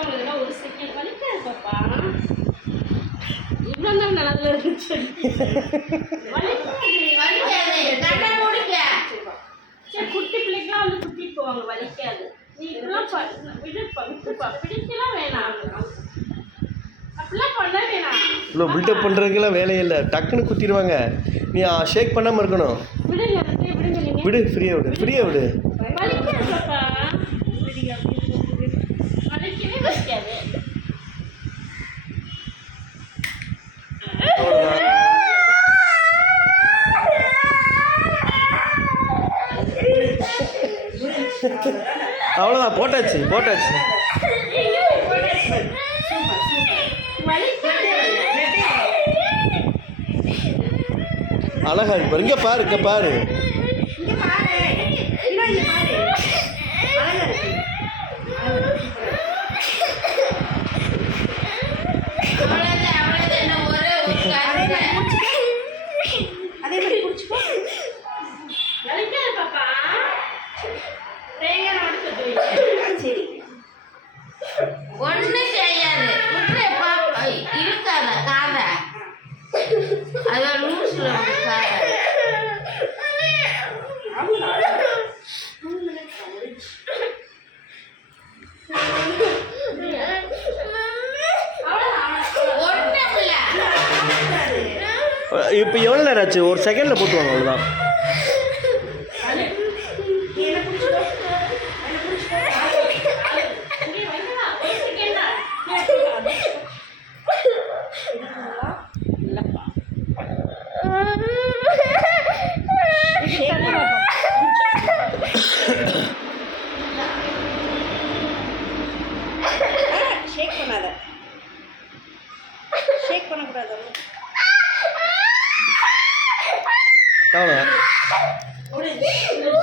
அடுத்தவங்க ஒரு செகண்ட் வலிக்காது பாப்பா. இவ்வளோ தான் நல்லா இருந்துச்சு. சரி குட்டி பிள்ளைக்கெல்லாம் வந்து குட்டிட்டு போவாங்க, வலிக்காது. நீ இப்பெல்லாம் விட்டுப்பா, பிடிக்கலாம் வேணாம், அப்படிலாம் பண்ண வேணாம். இவ்வளோ பில்டப் பண்ணுறதுக்கெல்லாம் வேலையே இல்லை, டக்குன்னு குத்திடுவாங்க. நீ ஷேக் பண்ணாமல் இருக்கணும். விடுங்க விடுங்க, நீங்கள் விடு, ஃப்ரீயாக விடு. வலிக்காது பாப்பா, வலிக்கவே வலிக்காது. அவ்வளோதான், போட்டாச்சு. அழகா இருக்கு. இங்கே பாரு. ஒண்ணு செய்யாது, இருக்காத காத அத லூஸ்ல காத. இப்போ எவ்வளோ நேரம் ஆச்சு? ஒரு செகண்டில் போட்டுவாங்க, அவ்வளோதான். ஷேக் பண்ணக்கூடாது. அவ்வளோ